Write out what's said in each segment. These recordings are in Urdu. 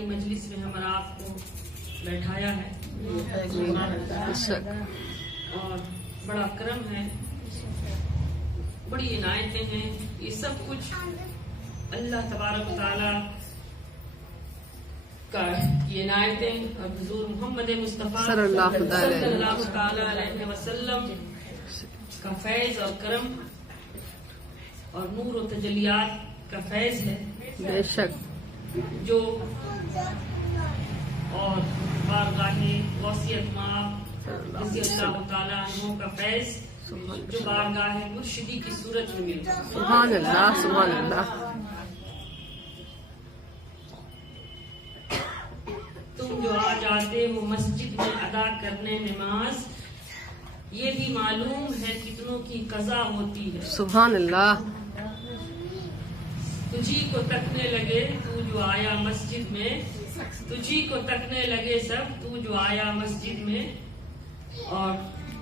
قرآنی مجلس میں ہم اور آپ کو بیٹھایا ہے اور بڑا کرم ہے، بڑی عنایتیں ہیں. یہ سب کچھ اللہ تبارک و تعالی کا یہ عنایتیں اور حضور محمد مصطفیٰ صلی اللہ تعالی علیہ وسلم کا فیض اور کرم اور نور و تجلیات کا فیض ہے بے شک، جو اور بارگاہ وصیت مآب رضی اللہ تعالی عنہ کا فیض جو بارگاہ مرشدی کی صورت میں ملتا ہے. سبحان اللہ سبحان اللہ. تم جو آ جاتے ہو مسجد میں ادا کرنے نماز، یہ بھی معلوم ہے کتنوں کی قضا ہوتی ہے. سبحان اللہ. تجھی کو تکنے لگے تو جو آیا مسجد میں، تجھی کو تکنے لگے سب تو جو آیا مسجد میں، اور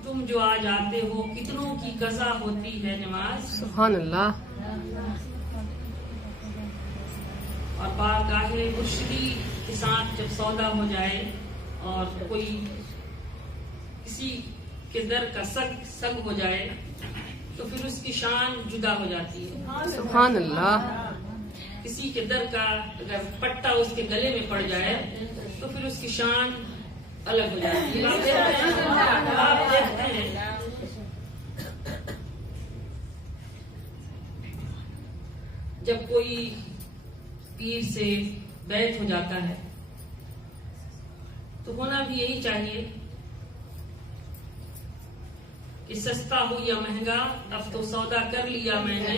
تم جو آ جاتے ہو کتنوں کی قضا ہوتی ہے نماز. سبحان اللہ. اور بارگاہ مرشدی کے ساتھ جب سودا ہو جائے اور کوئی کسی کے در کا سگ ہو جائے تو پھر اس کی شان جدا ہو جاتی ہے. سبحان اللہ. کسی کے در کا اگر پٹا اس کے گلے میں پڑ جائے تو پھر اس کی شان الگ ہو جاتی ہے. آپ دیکھتے ہیں جب کوئی پیر سے بیعت ہو جاتا ہے تو ہونا بھی یہی چاہیے کہ سستا ہو یا مہنگا اب تو سودا کر لیا میں نے،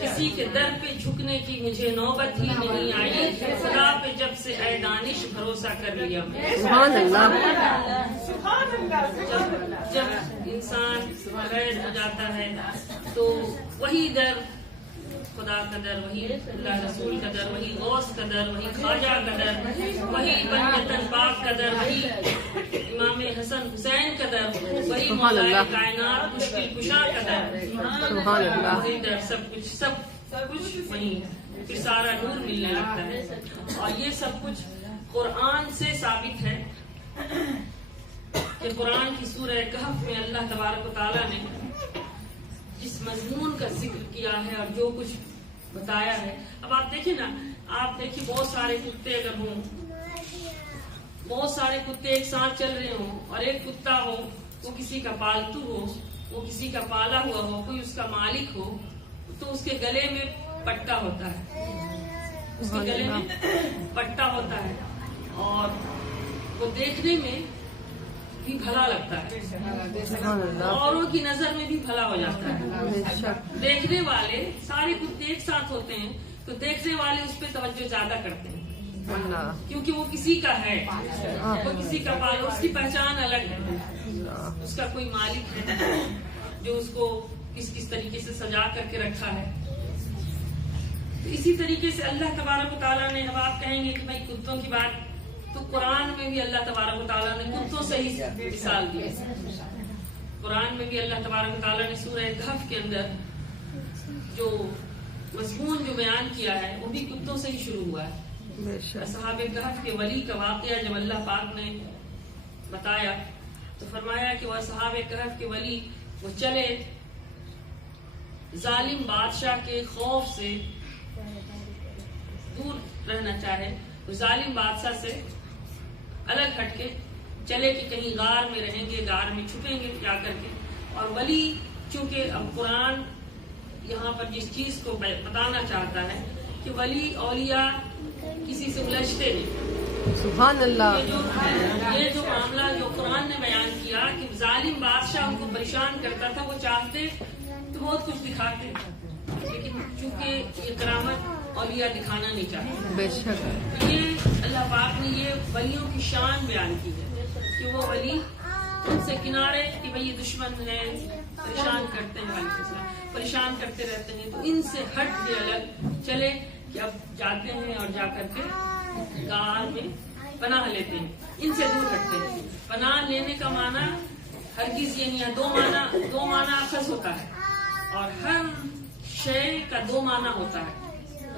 کسی کے در پہ جھکنے کی مجھے نوبت ہی نہیں آئی، خدا پہ جب سے اے دانش بھروسہ کر لیا میں نے. سبحان اللہ. جب انسان غیر ہو جاتا ہے تو وہی در، خدا کا در، وہی اللہ رسول کا در، وہی غوث کا در، وہی خواجہ کا در، وہی بنجتن پاک کا در، وہی امام حسن حسین کا در، وہی مولا کائنات مشکل کشا کا در. سبحان اللہ. وہی در، سب کچھ وہی ہے، پھر سارا نور ملنے لگتا ہے. اور یہ سب کچھ قرآن سے ثابت ہے کہ قرآن کی سورہ کہف میں اللہ تبارک و تعالیٰ نے جس مضمون کا ذکر کیا ہے اور جو کچھ بتایا ہے. اب آپ دیکھیں نا، آپ دیکھیں بہت سارے کتے اگر ہوں، بہت سارے کتے ایک ساتھ چل رہے ہوں اور ایک کتا ہو، وہ کسی کا پالتو ہو، وہ کسی کا پالا ہوا ہو، کوئی اس کا مالک ہو، تو اس کے گلے میں پٹا ہوتا ہے، اس کے گلے میں پٹا ہوتا ہے اور وہ دیکھنے میں بھی بھلا لگتا ہے، سبحان اللہ. اوروں کی نظر میں بھی بھلا ہو جاتا ہے. بے شک. دیکھنے والے سارے کتے ایک ساتھ ہوتے ہیں تو دیکھنے والے اس پہ توجہ زیادہ کرتے ہیں اللہ. کیونکہ وہ کسی کا ہے، وہ کسی کا پال، اس کی پہچان الگ ہے، اس کا کوئی مالک ہے جو اس کو کس طریقے سے سجا کر کے رکھا ہے. تو اسی طریقے سے اللہ تبارک و تعالیٰ نے، اب آپ کہیں گے کہ بھائی کتوں کی بات، تو قرآن میں بھی اللہ تبارک و تعالیٰ نے کتوں سے ہی مثال دی ہے. قرآن میں بھی اللہ تبارک و تعالیٰ نے سورہ کہف کے اندر جو مضمون جو بیان کیا ہے وہ بھی کتوں سے ہی شروع ہوا ہے. بے شک. اصحاب کہف کے ولی کا واقعہ جب اللہ پاک نے بتایا تو فرمایا کہ وہ اصحاب کہف کے ولی وہ چلے ظالم بادشاہ کے خوف سے دور رہنا چاہے تو ظالم بادشاہ سے الگ ہٹ کے چلے کہ کہیں غار میں رہیں گے، غار میں چھپیں گے جا کر کے. اور ولی چونکہ اب قرآن یہاں پر جس چیز کو بتانا چاہتا ہے کہ ولی اولیاء کسی سے الجھتے نہیں. سبحان اللہ. یہ جو معاملہ جو قرآن نے بیان کیا کہ ظالم بادشاہ ان کو پریشان کرتا تھا، وہ چاہتے تو بہت کچھ دکھاتے، لیکن چونکہ یہ کرامت اولیاء دکھانا نہیں چاہتے. بے شک. یہ اللہ پاک نے یہ ولیوں کی شان بیان کی ہے کہ وہ ولی ان سے کنارے کہ بھئی یہ دشمن ہے، پریشان کرتے ہیں، پریشان کرتے رہتے ہیں، تو ان سے ہٹ کے الگ چلے کہ اب جاتے ہیں اور جا کر کے غار میں پناہ لیتے ہیں، ان سے دور ہٹتے ہیں. پناہ لینے کا معنی ہرگز یہ نہیں ہے، دو معنی اخذ ہوتا ہے اور ہر شے کا دو معنی ہوتا ہے،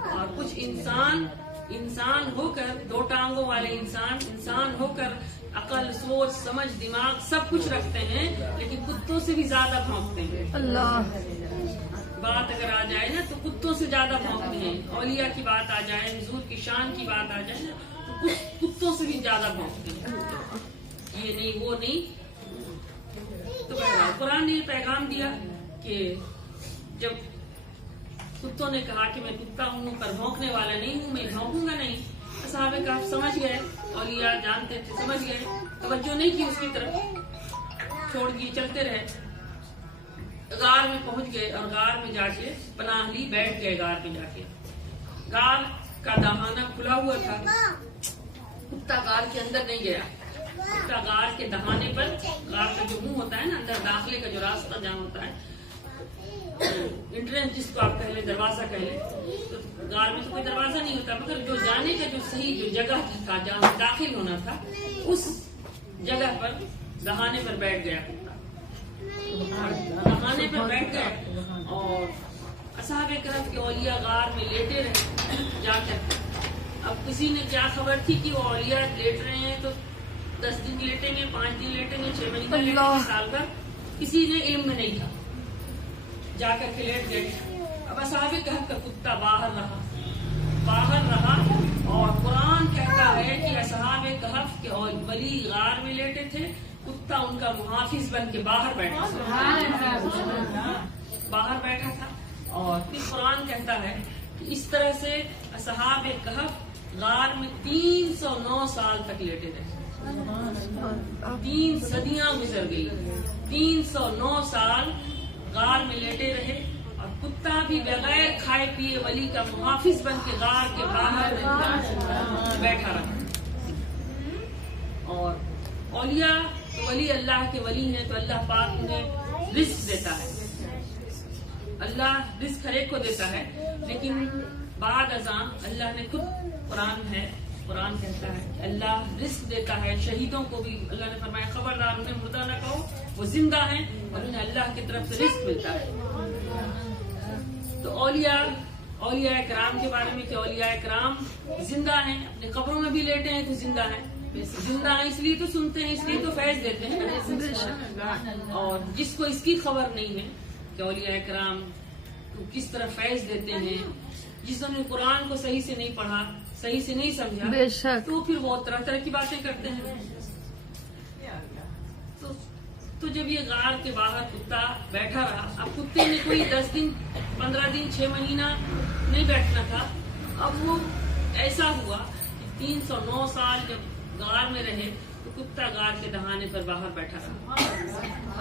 اور کچھ انسان ہو کر، 2 ٹانگوں والے انسان ہو کر عقل، سوچ، سمجھ، دماغ سب کچھ رکھتے ہیں، لیکن کتوں سے بھی زیادہ بھونکتے ہیں. اللہ بات اگر آ جائے نا تو کتوں سے زیادہ بھونکتے ہیں. اولیاء کی بات آ جائے، حضور کی شان کی بات آ جائے نا تو کتوں سے بھی زیادہ بھونکتے ہیں. یہ نہیں وہ نہیں. تو قرآن نے یہ پیغام دیا کہ جب کتوں نے کہا کہ میں کتا ہوں پر بھونکنے والا نہیں ہوں، میں بھونکوں گا نہیں، صحابہ کہف سمجھ گئے، اولیاء جانتے تھے، سمجھ گئے، توجہ نہیں کی اس کی طرف، چھوڑ دیے، چلتے رہے. غار میں پہنچ گئے اور غار میں جا کے پناہ لی، بیٹھ گئے غار میں جا کے. غار کا دہانہ کھلا ہوا تھا، کتا غار کے اندر نہیں گیا. کتا غار کے دہانے پر، غار کا جو منہ ہوتا ہے نا، اندر داخلے کا جو راستہ جہاں ہوتا ہے، انٹرنس جس کو آپ کہہ لیں، دروازہ کہہ لیں، تو غار میں تو کوئی دروازہ نہیں ہوتا، مگر جو جانے کا جو صحیح جو جگہ تھا جہاں داخل ہونا تھا، اس جگہ پر دہانے پر بیٹھ گیا کتا. دہانے پر بیٹھ گئے اور اصحاب کرام کے اولیاء غار میں لیٹے رہے جا کر. اب کسی نے کیا خبر تھی کہ وہ اولیاء لیٹ رہے ہیں تو 10 دن لیٹیں گے، 5 دن لیٹیں گے، 6 مہینے لیٹیں گے، سال بھر. کسی نے علم میں نہیں تھا، جا کر کے لیٹ گئے. اب اصحاب کہف کا کتا باہر رہا اور قرآن کہتا ہے کہ اصحاب کہف کے ولی غار میں لیٹے تھے، کتا ان کا محافظ بن کے باہر بیٹھا تھا. اور پھر قرآن کہتا ہے کہ اس طرح سے اصحاب کہف غار میں 309 سال تک لیٹے رہے. 3 صدیاں گزر گئی، 309 سال غار میں لیٹے رہے اور کتا بھی بغیر کھائے پیے ولی کا محافظ بن کے غار کے باہر بیٹھا رہا. اور اولیاء ولی اللہ کے ولی ہیں تو اللہ پاک انہیں رزق دیتا ہے. اللہ رزق ہر ایک کو دیتا ہے، لیکن بعد ازاں اللہ نے خود قرآن کہتا ہے کہ اللہ رزق دیتا ہے. شہیدوں کو بھی اللہ نے فرمایا خبردار انہیں مردہ نہ کہو، وہ زندہ ہیں اور انہیں اللہ کی طرف سے رزق ملتا ہے. تو اولیاء کرام کے بارے میں کہ اولیاء کرام زندہ ہیں، اپنے قبروں میں بھی لیٹے ہیں تو زندہ ہیں. زندہ ہیں اس لیے تو سنتے ہیں، اس لیے تو فیض دیتے ہیں. اور جس کو اس کی خبر نہیں ہے کہ اولیاء کرام کس طرح فیض دیتے ہیں، جس نے قرآن کو صحیح سے نہیں پڑھا، صحیح سے نہیں سمجھا، تو پھر وہ طرح طرح کی باتیں کرتے ہیں. تو جب یہ غار کے باہر کتا بیٹھا رہا، اب کتے نے کوئی 10 دن 15 دن 6 مہینہ نہیں بیٹھنا تھا. اب وہ ایسا ہوا کہ 309 سال جب غار میں رہے تو کتا غار کے دہانے پر باہر بیٹھا رہا.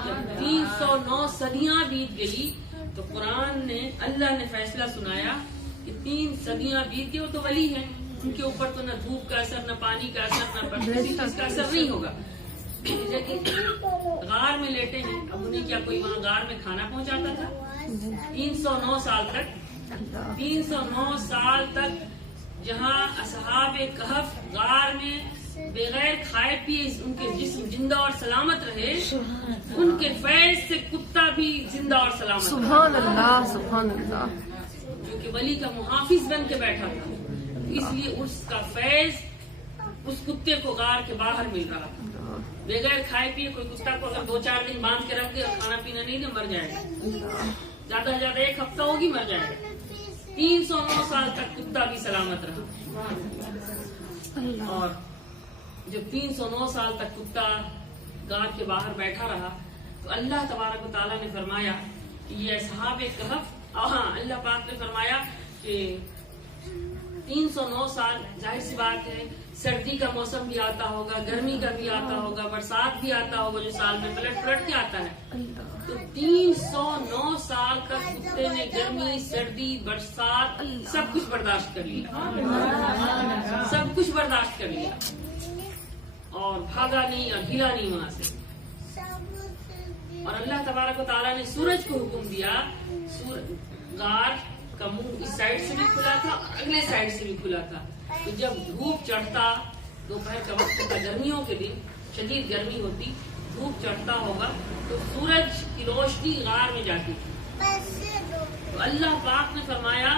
جب 309 صدیاں بیت گئی تو قرآن نے، اللہ نے فیصلہ سنایا کہ 3 صدیاں بیت گئی. وہ تو ولی ہیں، ان کے اوپر تو نہ دھوپ کا اثر، نہ پانی کا اثر، نہ کسی چیز کا اثر نہیں ہوگا. غار میں لیٹے ہیں، اب انہیں کیا کوئی وہاں غار میں کھانا پہنچاتا تھا؟ 309 سال تک جہاں اصحاب کہف غار میں بغیر کھائے پیے ان کے جسم زندہ اور سلامت رہے، ان کے فیض سے کتا بھی زندہ اور سلامت. سبحان اللہ، سبحان اللہ. جو کہ ولی کا محافظ بن کے بیٹھا تھا، اس لیے اس کا فیض اس کتے کو غار کے باہر مل رہا تھا. بغیر کھائے پیے کوئی کتا کو اگر 2-4 دن باندھ کے رکھ دے اور کھانا پینا نہیں دے، مر جائے گا. زیادہ سے زیادہ 1 ہفتہ ہوگی، مر جائے گا. 309 سال تک کتا بھی سلامت رہا. اور جب 309 سال تک کتا غار کے باہر بیٹھا رہا تو اللہ تبارک و تعالیٰ نے فرمایا کہ یہ اصحاب کہف، اللہ پاک نے فرمایا کہ 309 سال، ظاہر سی بات ہے سردی کا موسم بھی آتا ہوگا، گرمی کا بھی آتا ہوگا، برسات بھی آتا ہوگا، جو سال میں پلٹ کے آتا ہے. تو 309 سال تک کتے نے گرمی، سردی، برسات سب کچھ برداشت کر لیا، سب کچھ برداشت کر لیا اور بھاگا نہیں اور ہلا نہیں وہاں سے. اور اللہ تبارک و تعالیٰ نے سورج کو حکم دیا، غار کا منہ اس سائڈ سے بھی کھلا تھا اور اگلے سائڈ سے بھی کھلا تھا. تو جب دھوپ چڑھتا، دوپہر کا وقت ہوتا، گرمیوں کے دن شدید گرمی ہوتی، دھوپ چڑھتا ہوگا تو سورج کی روشنی غار میں جاتی تھی. تو اللہ پاک نے فرمایا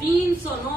309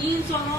309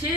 6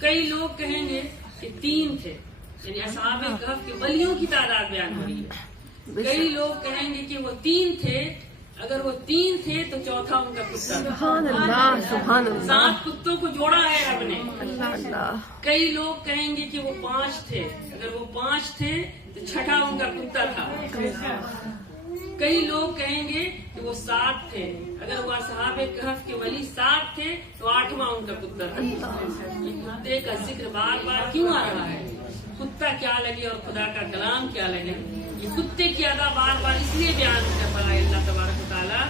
کئی لوگ کہیں گے کہ 3 تھے، یعنی اصحاب کہف کے ولیوں کی تعداد بیان ہو رہی ہے۔ کئی لوگ کہیں گے کہ وہ 3 تھے، اگر وہ 3 تھے تو چوتھا ان کا کتا تھا۔ سبحان اللہ سبحان اللہ 7 کتوں کو جوڑا ہے رب نے۔ اللہ اللہ کئی لوگ کہیں گے کہ وہ 5 تھے، اگر وہ 5 تھے تو چھٹا ان کا کتا تھا۔ کئی لوگ کہیں گے کہ وہ 7 تھے، اگر وہ اصحاب کہف کے ولی 7 تھے تو 8واں ان کا کتا تھا۔ یہ کتے کا ذکر بار بار کیوں آ رہا ہے؟ کتا کیا لگے اور خدا کا کلام کیا لگے؟ یہ کتے کی ادا بار بار اس لیے بیان کر رہا ہے اللہ تبارک و تعالیٰ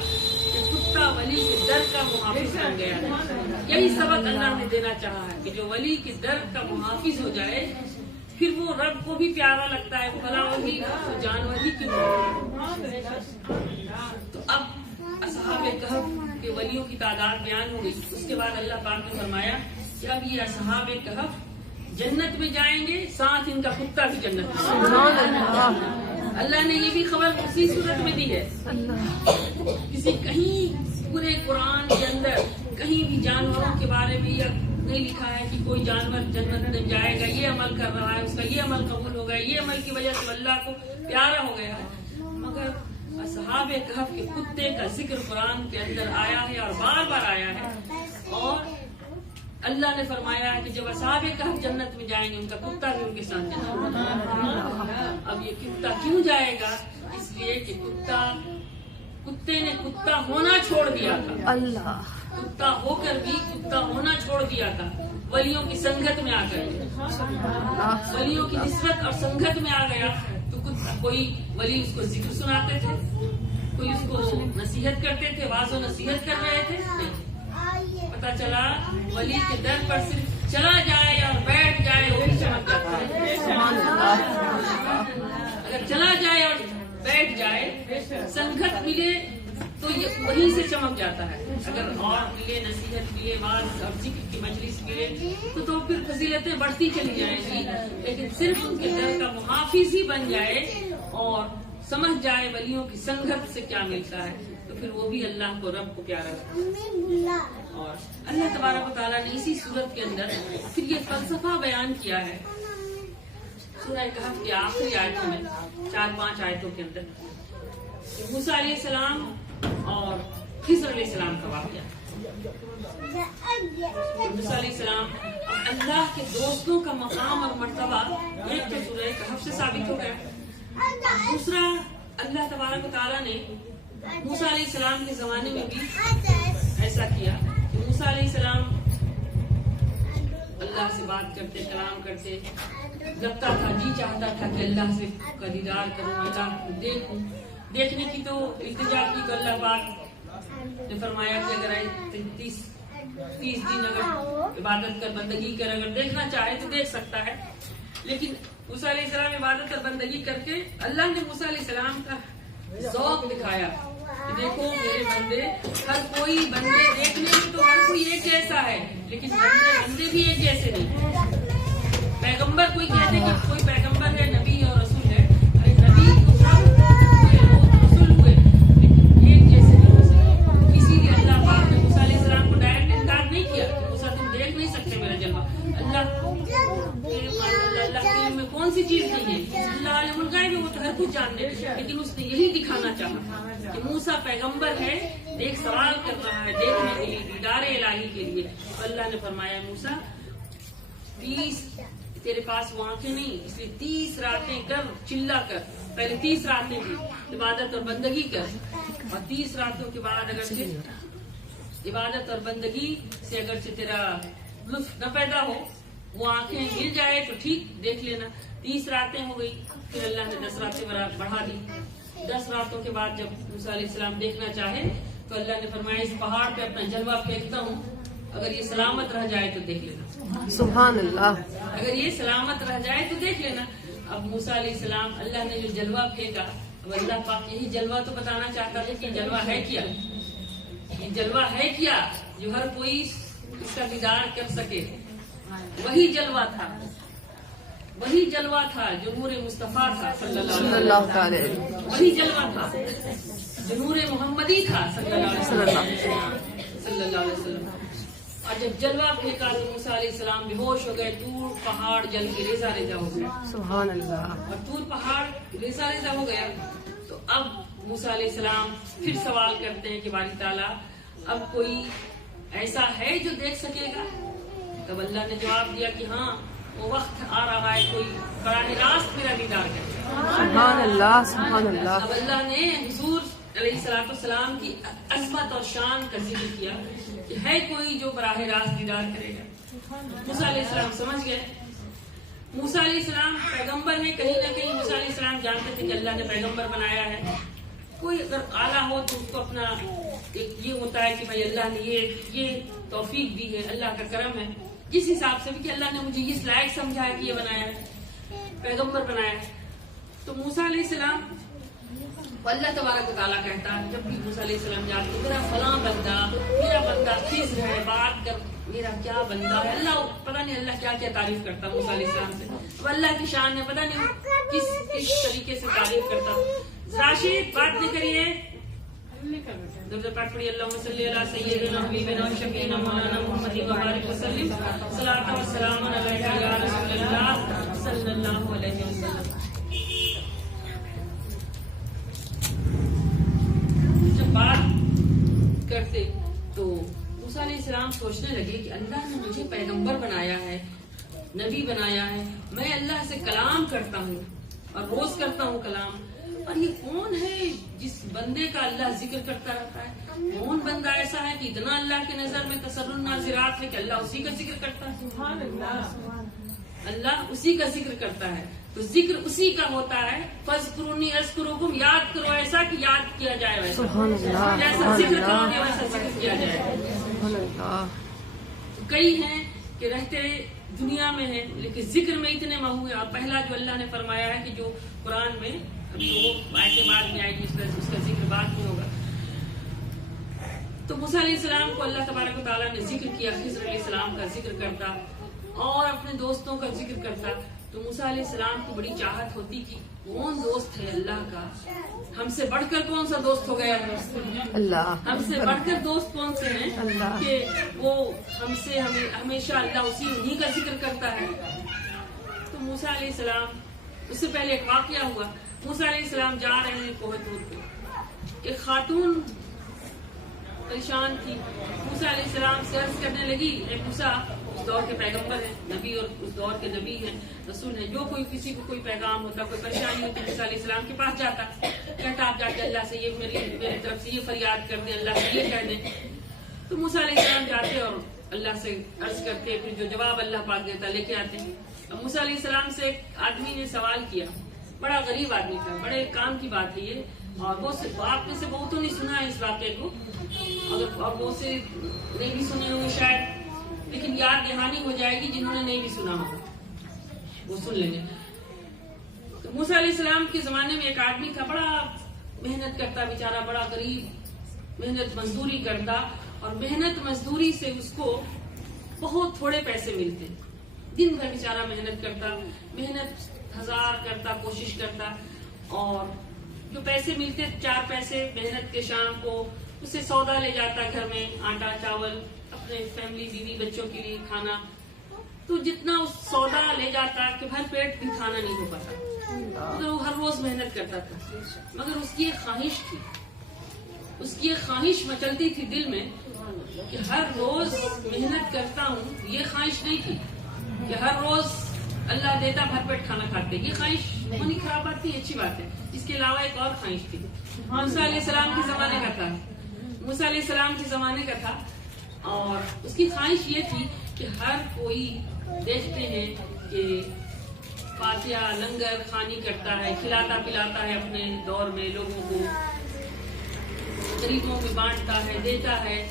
کہ کتا ولی کے در کا محافظ بن گیا ہے۔ یہی سبق اللہ نے دینا چاہا ہے کہ جو ولی کے در کا محافظ ہو جائے پھر وہ رب کو بھی پیارا لگتا ہے، بھلا وہی جانور ہی کیوں ہو۔ تو اب اصحاب کہف کے ولیوں کی تعداد بیان ہو گئی، اس کے بعد اللہ پاک نے فرمایا کہ اب یہ اصحاب کہف جنت میں جائیں گے، ساتھ ان کا کتا بھی جنت میں۔ سبحان اللہ اللہ نے یہ بھی خبر اسی صورت میں دی ہے۔ کسی کہیں پورے قرآن کے اندر کہیں بھی جانوروں کے بارے میں یہ نہیں لکھا ہے کہ کوئی جانور جنت میں جائے گا، یہ عمل کر رہا ہے، اس کا یہ عمل قبول ہو گیا، یہ عمل کی وجہ سے اللہ کو پیارا ہو گیا ہے۔ مگر اصحاب کہف کے کتے کا ذکر قرآن کے اندر آیا ہے اور بار بار آیا ہے، اور اللہ نے فرمایا ہے کہ جب اصحاب کہف جنت میں جائیں گے ان کا کتا بھی ان کے ساتھ جنت میں جائے گا۔ اب یہ کتا کیوں جائے گا؟ اس لیے کہ کتے نے کتا ہونا چھوڑ دیا تھا، اللہ کتا ہو کر بھی کتا ہونا چھوڑ دیا تھا ولیوں کی سنگت میں آ کر۔ ولیوں کی نسبت اور سنگت میں آ گیا تو کوئی ولی اس کو ذکر سناتے تھے، کوئی اس کو نصیحت کرتے تھے، واضح و نصیحت کر رہے تھے۔ پتا چلا ولی کے در پر صرف چلا جائے اور بیٹھ جائے وہ بھی چمک جاتا ہے۔ اگر چلا جائے اور بیٹھ جائے، سنگت ملے تو یہ وہیں سے چمک جاتا ہے۔ اگر اور ملے، نصیحت ملے، واز اور ذکر کی مجلس ملے تو پھر فضیلتیں بڑھتی چلی جائیں گی، لیکن صرف ان کے در کا محافظ ہی بن جائے اور سمجھ جائے ولیوں کی سنگت سے کیا ملتا ہے تو پھر وہ بھی اللہ کو، رب کو پیارا لگتا ہے۔ اور اللہ تبارک و تعالیٰ نے اسی صورت کے اندر پھر یہ فلسفہ بیان کیا ہے سورہ کہف کی آخری آیتوں میں، 4-5 آیتوں کے اندر، موسیٰ علیہ السلام اور خضر علیہ السلام کا واقعہ۔ موسیٰ علیہ السلام اللہ کے دوستوں کا مقام اور مرتبہ ایک تو سورہ کہف سے ثابت ہو گیا، دوسرا اللہ تبارک و تعالیٰ نے موسیٰ علیہ السلام کے زمانے میں بھی ایسا کیا کہ موسیٰ علیہ السلام اللہ سے بات کرتے، کلام کرتے، لگتا تھا، جی چاہتا تھا کہ اللہ سے کا دیدار کروں، اللہ کو دیکھوں۔ دیکھنے کی تو التجا کی تو اللہ پاک نے فرمایا کہ اگر 30 دن اگر عبادت کر، بندگی کر، اگر دیکھنا چاہے تو دیکھ سکتا ہے۔ لیکن موسیٰ علیہ السلام عبادت اور بندگی کر کے اللہ نے موسیٰ علیہ السلام کا ذوق دکھایا کہ دیکھو میرے بندے، ہر کوئی بندے دیکھنے میں تو ہر کوئی ایک جیسا ہے، لیکن بندے بھی ایک جیسے نہیں۔ پیغمبر کوئی کہتے کہ کوئی پیغمبر ہے، نبی اور رسول ہے، ارے نبی تو سب رسول ہوئے لیکن ایک جیسے نہیں ہو سکے۔ اسی لیے اللہ پاک نے موسیٰ علیہ السلام کو ڈائریکٹ انکار نہیں کیا کہ موسیٰ تم دیکھ نہیں سکتے میرا جلوہ۔ اللہ کے علم میں کون سی چیز نہیں ہے، اللہ عالم الغیب ہے، وہ تو ہر کچھ جانتے ہیں، لیکن اس نے یہی دکھانا چاہا کہ موسیٰ پیغمبر ہے، ایک سوال کر رہا ہے دیکھنے کے لیے، دیدار الہی کے لیے۔ اللہ نے فرمایا موسیٰ 30 تیرے پاس وہ آنکھیں نہیں، اس لیے 30 راتیں کر، چلا کر، پہلے 30 راتیں کی عبادت اور بندگی کر، اور 30 راتوں کے بعد اگرچہ عبادت اور بندگی سے اگرچہ تیرا لطف نہ پیدا ہو، وہ آنکھیں مل جائے تو ٹھیک، دیکھ لینا۔ 30 راتیں ہو گئی، پھر اللہ نے 10 راتیں بڑھا دی۔ 10 راتوں کے بعد جب موسیٰ علیہ السلام دیکھنا چاہے تو اللہ نے فرمایا اس پہاڑ پہ اپنا جلوہ پھینکتا ہوں، اگر یہ سلامت رہ جائے تو دیکھ لینا۔ سبحان اللہ، اگر یہ سلامت رہ جائے تو دیکھ لینا۔ اب موسیٰ علیہ السلام اللہ نے جو جلوہ پھینکا، اب اللہ پاک یہی جلوہ تو بتانا چاہتا ہے کہ جلوہ ہے کیا، یہ جلوہ ہے کیا جو ہر کوئی اس کا دیدار کر سکے۔ وہی جلوہ تھا، وہی جلوہ تھا جو نور مصطفیٰ تھا صلی اللہ علیہ وسلم، وہی جلوہ تھا جو نور محمدی تھا صلی اللہ علیہ وسلم۔ اور جب جلوہ پھینکا تو موسیٰ علیہ السلام بے ہوش ہو گئے، طور پہاڑ جل کے ریزہ ریزہ ہو گیا، سبحان اللہ. اور طور پہاڑ ریزہ ریزہ ہو گیا. تو اب موسیٰ علیہ السلام پھر سوال کرتے ہیں کہ باری تعالیٰ اب کوئی ایسا ہے جو دیکھ سکے گا؟ تب اللہ نے جواب دیا کہ ہاں وہ وقت آ رہا ہے، کوئی براہ راست میرا دیدار کرے. سبحان اللہ. سبحان اللہ. اب اللہ نے حضور علیہ السلام کی عظمت اور شان کا ذکر کیا کہ ہے کوئی جو براہ راست دیدار کرے گا. موسیٰ علیہ السلام سمجھ گئے. موسیٰ علیہ السلام پیغمبر ہیں، کہیں نہ کہیں موسیٰ علیہ السلام جانتے تھے کہ اللہ نے پیغمبر بنایا ہے. کوئی اگر اعلیٰ ہو تو اس کو اپنا ایک یہ ہوتا ہے کہ بھائی اللہ نے یہ توفیق دی ہے، اللہ کا کرم ہے، جس حساب سے بھی کہ اللہ نے مجھے اس لائق سمجھا ہے کہ یہ بنایا ہے، پیغمبر بنایا ہے. تو موسیٰ علیہ السلام اللہ تبارک و تعالیٰ کہتا ہے جب بھی موسیٰ علیہ السلام جاتے میرا فلاں بندہ، میرا بندہ خضر ہے، بات کر، میرا کیا بندہ ہے. اللہ پتہ نہیں اللہ کیا کیا تعریف کرتا موسیٰ علیہ السلام سے. اب اللہ کی شان ہے، پتہ نہیں کس طریقے سے تعریف کرتا. راشد بات نہیں کریے، پاک پڑھی اللہم صلی علی سیدنا حبیبنا شفیعنا مولانا محمد وبارک وسلم صلاۃ و سلام علیک یا رسول اللہ صلی اللہ علیہ وسلم. جب بات کرتے تو موسیٰ علیہ السلام سوچنے لگے کہ اللہ نے مجھے پیغمبر بنایا ہے، نبی بنایا ہے، میں اللہ سے کلام کرتا ہوں اور روز کرتا ہوں کلام، اور یہ کون ہے جس بندے کا اللہ ذکر کرتا رہتا ہے؟ کون بندہ ایسا ہے کہ اتنا اللہ کے نظر میں تسر الناظرات ہے کہ اللہ اسی کا ذکر کرتا ہے؟ سبحان اللہ. اللہ اسی کا ذکر کرتا ہے تو ذکر اسی کا ہوتا ہے. فاذکرونی اذکرکم، یاد کرو ایسا کہ یاد کیا جائے ویسا، سبحان اللہ. جیسا ذکر کرو گے ویسا ذکر کیا جائے. سبحان اللہ. کئی ہیں کہ رہتے دنیا میں ہیں لیکن ذکر میں اتنے مہو ہیں. اور پہلا جو اللہ نے فرمایا ہے کہ جو قرآن میں وہ آیتیں بعد میں آئے گی، اس کا ذکر بعد میں ہوگا. تو موسیٰ علیہ السلام کو اللہ تبارک و تعالیٰ نے ذکر کیا، خضر علیہ السلام کا ذکر کرتا اور اپنے دوستوں کا ذکر کرتا. تو موسیٰ علیہ السلام کو بڑی چاہت ہوتی کہ کون دوست ہے اللہ کا، ہم سے بڑھ کر کون سا دوست ہو گیا ہے اللہ. ہم سے بڑھ کر دوست کون سے ہیں اللہ. کہ وہ ہم سے ہمیشہ اللہ اسی انہی کا ذکر کرتا ہے. تو موسیٰ علیہ السلام، اس سے پہلے ایک واقعہ ہوا. موسیٰ علیہ السلام جا رہے ہیں کوہ طور پہ، ایک خاتون پریشان تھی. موسیٰ علیہ السلام سے عرض کرنے لگی اے موسیٰ، اس دور کے پیغمبر ہیں، نبی، اور اس دور کے نبی ہیں، رسول ہیں، جو کوئی کسی کو کوئی پیغام ہوتا، کوئی پریشانی ہوتی موسیٰ علیہ السلام کے پاس جاتا، کہتا آپ جا کے اللہ سے یہ میری طرف سے یہ فریاد کر دیں، اللہ سے یہ کہہ دیں. تو موسیٰ علیہ السلام جاتے اور اللہ سے عرض کرتے، پھر جو جواب اللہ پاک دیتا لے کے آتے. اب موسیٰ علیہ السلام سے ایک آدمی نے سوال کیا، بڑا غریب آدمی تھا، بڑے کام کی بات ہے یہ، اور وہ آپ میں سے بہتوں نے سنا ہے اس واقعے کو، اور وہ سے نہیں بھی سنے ہوں گے شاید، لیکن یاد دہانی ہو جائے گی. جنہوں نے نہیں بھی سنا ہو وہ سن لیں گے. تو موسیٰ علیہ السلام کے زمانے میں ایک آدمی تھا، بڑا محنت کرتا بیچارہ، بڑا غریب، محنت مزدوری کرتا، اور محنت مزدوری سے اس کو بہت تھوڑے پیسے ملتے. دن بھر بیچارہ محنت کرتا، محنت ہزار کرتا، کوشش کرتا، اور جو پیسے ملتے 4 پیسے محنت کے شام کو اسے سودا لے جاتا گھر میں، آٹا چاول، اپنے فیملی بیوی بچوں کے لیے کھانا. تو جتنا اس سودا لے جاتا کہ بھر پیٹ بھی کھانا نہیں ہو پاتا. مگر وہ ہر روز محنت کرتا تھا، مگر اس کی ایک خواہش تھی، اس کی ایک خواہش مچلتی تھی دل میں کہ ہر روز محنت کرتا ہوں. یہ خواہش نہیں تھی کہ ہر روز اللہ دیتا بھر پیٹ کھانا کھاتے، یہ خواہش ہونی خراب بات نہیں، اچھی بات ہے. اس کے علاوہ ایک اور خواہش تھی، موسیٰ علیہ السلام کے زمانے کا تھا، موسیٰ علیہ السلام کے زمانے کا تھا، اور اس کی خواہش یہ تھی کہ ہر کوئی دیکھتے ہیں کہ فاتحہ لنگر خوانی کرتا ہے، کھلاتا پلاتا ہے اپنے دور میں لوگوں کو، غریبوں میں بانٹتا ہے، دیتا ہے،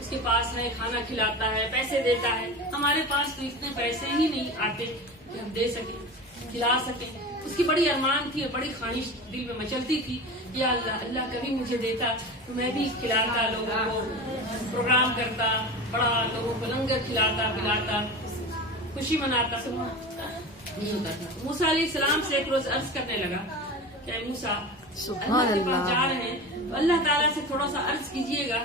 اس کے پاس ہے کھانا کھلاتا ہے، پیسے دیتا ہے. ہمارے پاس تو اتنے پیسے ہی نہیں آتے کہ ہم دے سکیں، کھلا سکیں. اس کی بڑی ارمان تھی اور بڑی خواہش دل میں مچلتی تھی، یا اللہ، اللہ کبھی مجھے دیتا تو میں بھی کھلاتا، لوگوں کو پروگرام کرتا، بڑا لوگوں کو لنگر کھلاتا پلاتا، خوشی مناتا. نہیں ہوتا تھا. موسیٰ علیہ السلام سے ایک روز عرض کرنے لگا کہ اے موسیٰ، اللہ کے پاس جا رہے ہیں تو اللہ تعالیٰ سے تھوڑا سا عرض کیجئے گا